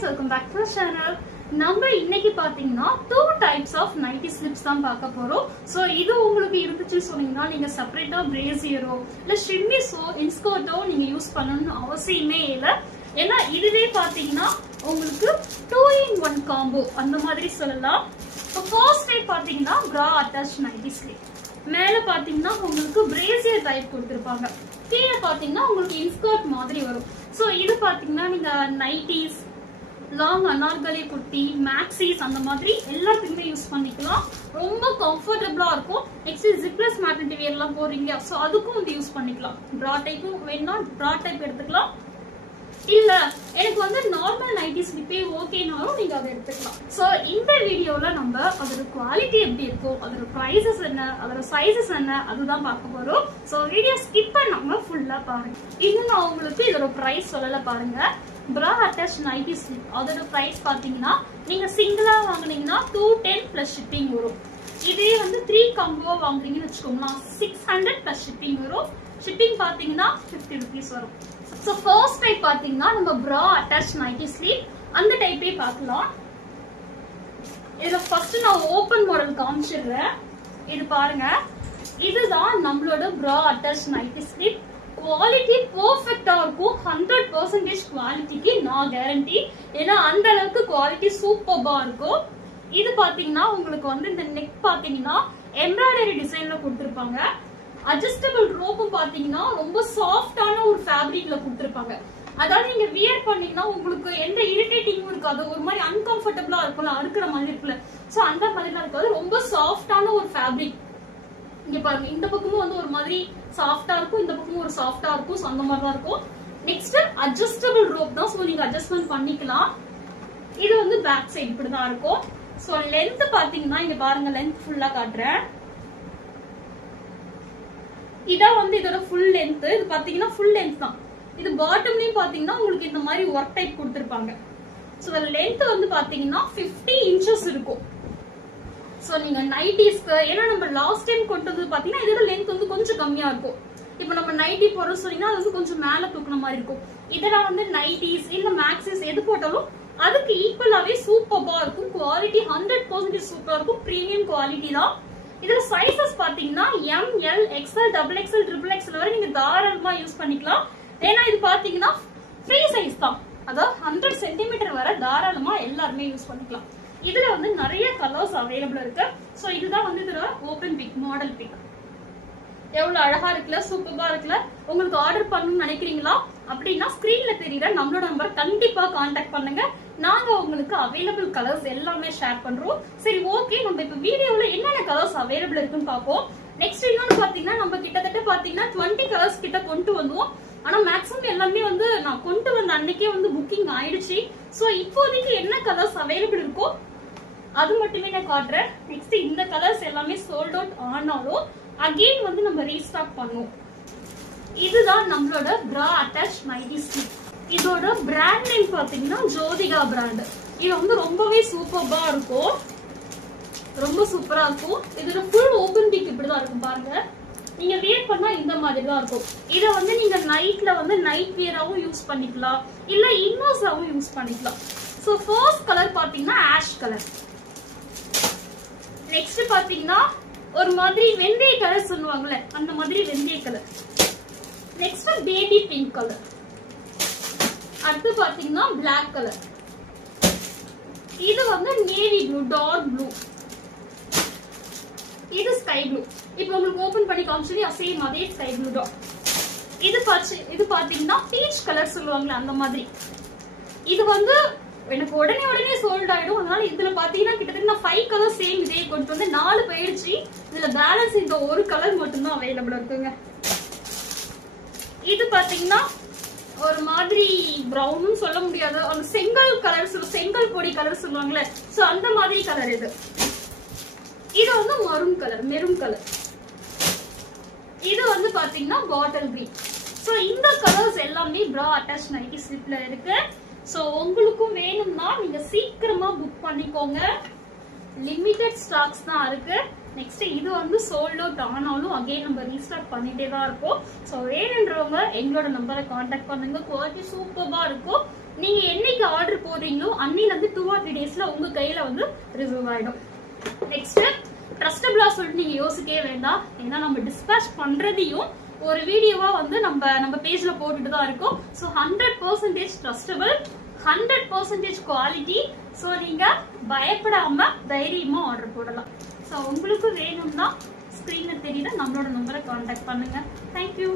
guys, welcome back to our channel. நம்ம இன்னைக்கு பாத்தீங்கன்னா two types of nighty slips தான் பார்க்க போறோம். சோ இது உங்களுக்கு இருந்துச்சு சொன்னீங்கன்னா நீங்க செப்பரேட்டா brassierோ இல்ல shimmiso inskirtோ நீங்க யூஸ் பண்ணனும் அவசியமே இல்ல. ஏன்னா இதுவே பாத்தீங்கன்னா உங்களுக்கு 2-in-1 combo அந்த மாதிரி சொல்லலாம். So first type பாத்தீங்கன்னா bra attached nighty slip. மேல பாத்தீங்கன்னா உங்களுக்கு brassier டைப் கொடுத்திருப்பாங்க. கீழ பாத்தீங்கன்னா உங்களுக்கு இன்ஸ்கர்ட் மாதிரி வரும். சோ இது பாத்தீங்கன்னா நீங்க nighties, long Anarkali kurti, Maxis அந்த மாதிரி எல்லாத்துக்குமே யூஸ் பண்ணிக்கலாம். ரொம்ப கம்ஃபர்டபிளா இருக்கும். நெக்ஸ்ட் ஜிப்லெஸ் மேட்டர்னிட்டி வியர் எல்லாம் போறீங்க சோ அதுக்கும் வந்து யூஸ் பண்ணிக்கலாம். bra டைப்பும் வேணா bra டைப் எடுத்துக்கலாம். இல்ல எனக்கு வந்து நார்மல் நைட்டி ஸ்லிப்பே ஓகேனாலும் நீங்க அதை எடுத்துக்கலாம். சோ இந்த வீடியோல நம்ம அதோட குவாலிட்டி எப்படி இருக்கும், அதோட பிரைசஸ் என்ன, அதோட சைஸஸ் என்ன அதுதான் பார்க்க போறோம். சோ வீடியோ ஸ்கிப் பண்ணாம ஃபுல்லா பாருங்க. இன்னும் நான் உங்களுக்கு இதோட பிரைஸ் சொல்லல பாருங்க. bra attached nighty slip அதோட பிரைஸ் பாத்தீங்கன்னா நீங்க சிங்கிளா வாங்குனீங்கன்னா 210 plus shipping வரும். இதே வந்து 3 காம்போ வாங்குறீங்கன்னு வெச்சுக்கோங்க 600 plus shipping வரும். shipping பாத்தீங்கன்னா 50 rupees வரும். So first type பாத்தீங்கன்னா நம்ம bra attached nighty slip அந்த டைப்பே பார்க்கலாம். இதுல ஃபர்ஸ்ட் நான் ஓபன் மாடல் காமிச்சிடுறேன். இது பாருங்க, இதுதான் நம்மளோட bra attached nighty slip. Quality பெர்ஃபெக்ட்டா இருக்கும். 100% குவாலிட்டிக்கு நான் கேரண்டி. ஏன்னா அந்த அளவுக்கு குவாலிட்டி சூப்பர்பா இருக்கும். இது பாத்தீங்கன்னா உங்களுக்கு வந்து இந்த நெக் பாத்தீங்கன்னா எம்ப்ராய்டரி டிசைன்ல கொடுத்திருப்பாங்க. அட்ஜஸ்டபிள் ரோப்பும் பாத்தீங்கன்னா ரொம்ப சாஃப்டான ஒரு ஃபேப்ரிக்ல கொடுத்திருப்பாங்க. அதாவது நீங்க வியர் பண்ணீங்கன்னா உங்களுக்கு எந்த இரிட்டேட்டிங்கும் இருக்காது. ஒரு மாதிரி அன்கம்ஃபர்டபிளா இருக்கும்ல, அறுக்கிற மாதிரி இருக்குல்ல, சோ அந்த மாதிரிலாம் இருக்காது. ரொம்ப சாஃப்டான ஒரு ஃபேப்ரிக். இங்க பாருங்க, இந்த பக்கமும் வந்து ஒரு மாதிரி சாஃப்டா இருக்கும், இந்த பக்கமும் ஒரு சாஃப்டா இருக்கும். சோ அந்த மாதிரி தான் இருக்கும். நெக்ஸ்ட் அட்ஜஸ்டபிள் ரோப் தான். சோ நீங்க அட்ஜஸ்ட்மெண்ட் பண்ணிக்கலாம். இது வந்து பேக் சைடு இப்படிதான் இருக்கும். சோ லென்த் பாத்தீங்கன்னா இங்க பாருங்க, லென்த் ஃபுல்லா காட்டுறேன். இதான் வந்து இதோட ஃபுல் லென்த். இது பாத்தீங்கன்னா ஃபுல் லென்த் தான். இது பாட்டம்லயும் பாத்தீங்கன்னா உங்களுக்கு இந்த மாதிரி ஒர்க் டைப் கொடுத்திருப்பாங்க. சோ லென்த் வந்து பாத்தீங்கன்னா 50 inches இருக்கும். சோ நீங்க நைட்டிஸ்க்கு, ஏன்னா நம்ம லாஸ்ட் டைம் கொண்டு வந்து பாத்தீங்கன்னா இதோட லென்த் வந்து கொஞ்சம் கம்மியா இருக்கும். இப்ப நம்ம நைட்டி போடுற சொன்னீங்கன்னா அது வந்து கொஞ்சம் மேல தூக்குன மாதிரி இருக்கும். இதெல்லாம் வந்து நைட்டிஸ் இல்ல மேக்ஸிஸ் எது போட்டாலும் அதுக்கு ஈக்குவலாவே சூப்பர்பா இருக்கும். குவாலிட்டி 100% சூப்பரா இருக்கும். பிரீமியம் குவாலிட்டி தான். இதுல சைசஸ் பாத்தீங்கன்னா ML, XL, XXL, XXL வரை நீங்க தாராளமா யூஸ் பண்ணிக்கலாம். ஏன்னா இது பாத்தீங்கன்னா ஃப்ரீ சைஸ் தான். அதாவது 100 சென்டிமீட்டர் வரை தாராளமா எல்லாருமே யூஸ் பண்ணிக்கலாம். இதுல வந்து நிறைய கலர்ஸ் அவைலபிள் இருக்கு. சோ இதுதான் வந்து இதோட ஓபன் பிக், மாடல் பிக். எவ்வளவு அழகா இருக்குல்ல, சூப்பரா இருக்குல்ல. உங்களுக்கு ஆர்டர் பண்ணணும்னு நினைக்கிறீங்களா அப்படின்னா ஸ்கிரீன்ல தெரியற நம்மளோட நம்பர் கண்டிப்பா கான்டாக்ட் பண்ணுங்க. நாங்க உங்களுக்கு அவைலபிள் கலர்ஸ் எல்லாமே ஷேர் பண்றோம். சரி ஓகே, நம்ம இப்ப வீடியோல என்னென்ன கலர்ஸ் அவைலபிள் இருக்குன்னு பாப்போம். நெக்ஸ்ட் இன்னொன்னு பாத்தீங்கன்னா நம்ம கிட்டத்தட்ட பாத்தீங்கன்னா 20 கலர்ஸ் கிட்ட கொண்டு வந்தோம். ஆனா மேக்ஸிமம் எல்லாமே வந்து நான் கொண்டு வந்த அன்னைக்கே வந்து புக்கிங் ஆயிடுச்சு. சோ இப்போதைக்கு என்ன கலர்ஸ் அவைலபிள் இருக்கோ அது மட்டுமே நான் காட்டுறேன். நெக்ஸ்ட் இந்த கலர்ஸ் எல்லாமே சோல்ட் அவுட் ஆனாலும் அகைன் வந்து நம்ம ரீஸ்டாக் பண்ணுவோம். இதுதான் நம்மளோட bra attached nighty slip. இதோட பிராண்ட் நேம் பாத்தீங்கன்னா ஜோதிகா பிராண்ட். இது வந்து ரொம்பவே சூப்பர்பா இருக்கும், ரொம்ப சூப்பரா இருக்கும். இதோட ஃபுல் ஓபன் பிக் இப்படிதான் இருக்கும் பாருங்க. நீங்க வியர் பண்ணா இந்த மாதிரி தான் இருக்கும். இத வந்து நீங்க நைட்ல வந்து நைட் வியராவும் யூஸ் பண்ணிக்கலாம், இல்ல இன்னர்ஸாவும் யூஸ் பண்ணிக்கலாம். சோ ஃபர்ஸ்ட் கலர் பாத்தீங்கன்னா ஆஷ் கலர். நெக்ஸ்ட் பாத்தீங்கன்னா ஒரு மாதிரி வெந்தய கலர் சொல்லுவாங்கல்ல, அந்த மாதிரி வெந்தய colour. Next baby pink colour. அடுத்து பாத்தீங்கன்னா பிளாக் கலர். இது வந்து நேவி ப்ளூ, டார்க் ப்ளூ. இது ஸ்கை ப்ளூ. இப்போ உங்களுக்கு ஓபன் பண்ணி காமிச்சது சேம் அதே ஸ்கை ப்ளூ தான். இது பாத்தீங்கன்னா பீச் கலர் சொல்லுவாங்கல்ல, அந்த மாதிரி. இது வந்து எனக்கு உடனே சோல்ட் ஆயிடும். அதனால இதுல பாத்தீங்கன்னா கிட்டத்தட்ட 5 கலர் சேம் இதே கொண்டு வந்து 4 போயிடுச்சு. இதுல பேலன்ஸ் இந்த ஒரு கலர் மட்டும்தான் அவைலபிள் இருக்குங்க. இது பாத்தீங்கன்னா ஒரு மாதிரி பிரவுன் சொல்ல முடியாது, ஒரு செங்கல் கலர், செங்கல் பொடி கலர் சொல்லுவாங்கல்ல, சோ அந்த மாதிரி கலர் இது. இது வந்து மரூன் கலர், மெரூன் கலர். இது வந்து பாத்தீங்கன்னா பாட்டில் கிரீன். சோ இந்த கலர்ஸ் எல்லாமே bra attached nighty slipல இருக்கு. சோ உங்களுக்கும் வேணும்னா நீங்க சீக்கிரமா புக் பண்ணிக்கோங்க. லிமிடெட் ஸ்டாக்ஸ் தான் இருக்கு. நெக்ஸ்ட் இது வந்து சோல்ட் அவுட் ஆனாலும் அகைன் நம்ம ரீஸ்டாக் பண்ணிட்டே தான் இருப்போம். சோ வேணுன்றவங்க எங்களோட நம்பரை கான்டாக்ட் பண்ணுங்க. குவாலிட்டி சூப்பரா இருக்கும். நீங்க என்னைக்கு ஆர்டர் போறீங்க போடுறீங்களோ அன்னில இருந்து 2 or 3 டேஸ்ல உங்க கையில வந்து ரிசீவ் ஆயிடும். நெக்ஸ்ட் ட்ரஸ்டபிளா சொல்லிட்டு நீங்க யோசிக்கவே வேண்டாம். ஏன்னா நம்ம டிஸ்பேச் பண்றதையும் ஒரு வீடியோவா வந்து நம்ம பேஜ்ல போட்டுட்டு தான் இருக்கோம். So 100% trustable, 100% quality. ஸோ நீங்க பயப்படாம தைரியமா ஆர்டர் போடலாம். ஸோ உங்களுக்கு வேணும்னா ஸ்கிரீன்ல தெரியுது நம்மளோட நம்பரை கான்டாக்ட் பண்ணுங்க. தேங்க்யூ.